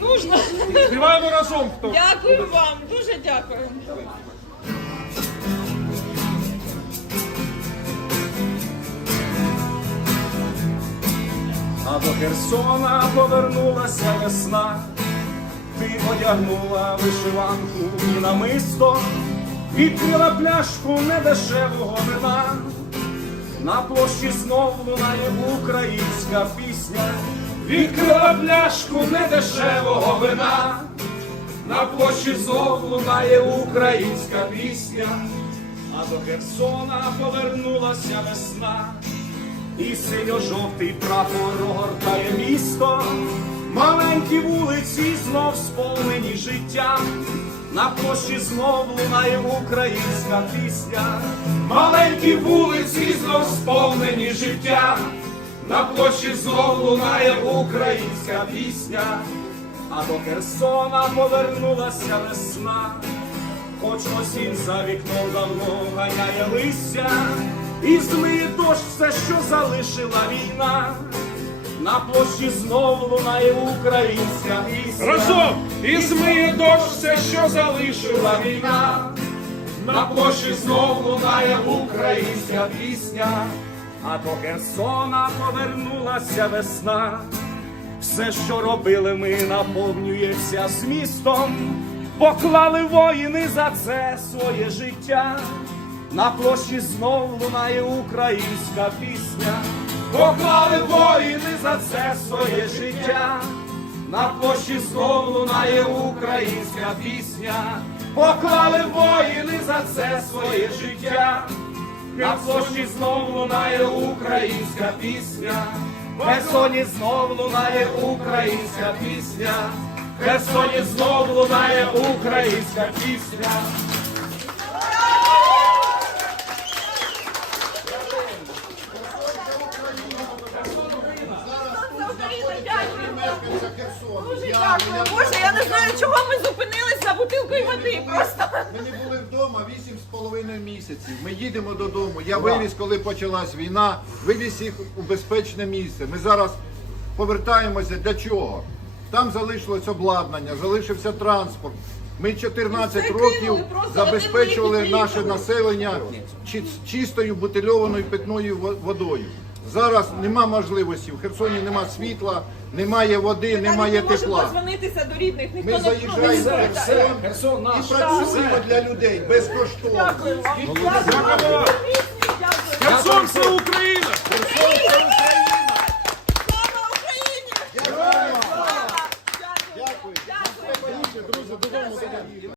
Нужно. Співаємо разом хто. Дякую вам, дуже дякую. А до Херсона повернулася весна, ти одягнула вишиванку і намисто, відкрила пляшку недешевого вина. На площі знов лунає українська пісня, відкрила пляшку недешевого вина. На площі знов лунає українська пісня, а до Херсона повернулася весна. І синьо-жовтий прапор огортає місто, маленькі вулиці знов сповнені життя, на площі знов лунає українська пісня, маленькі вулиці знов сповнені життя, на площі знов лунає українська пісня, а до Херсона повернулася весна. Хоч осінь за вікном давно ганяє листя, і злиє дощ все, що залишила війна. На площі знов лунає українська пісня. Разом! І змиє дощ все, що Залишила війна. На площі знов лунає українська пісня, а до Херсона повернулася весна. Все, що робили ми, наповнюється змістом, поклали воїни за це своє життя. На площі знов лунає українська пісня, поклали воїни за це своє життя. На площі знов лунає українська пісня, поклали воїни за це своє життя. На площі знов лунає українська пісня, в Херсоні знов лунає українська пісня, в Херсоні знов лунає українська пісня. Дуже дякую. Боже, я не знаю, чого ми зупинились за бутилкою води. Просто Ми не були вдома 8 з половиною місяців. Ми їдемо додому. Я вивіз, коли почалась війна, вивіз їх у безпечне місце. Ми зараз повертаємося для чого? Там залишилось обладнання, залишився транспорт. Ми 14 років забезпечували наше населення чи- чистою бутильованою питною водою. Зараз нема можливості. В Херсоні нема світла, немає води, немає не можемо тепла. позвонитися до рідних. Ніхто Ми не заїжджаємо в відповідає. Херсон Херсон наш. і працюємо для людей безкоштовно. Дякую вам. Дякую. Дякую. Херсон це Україна! Слава Україні! Дякую. Дякую. Дякую. Друзі, додому.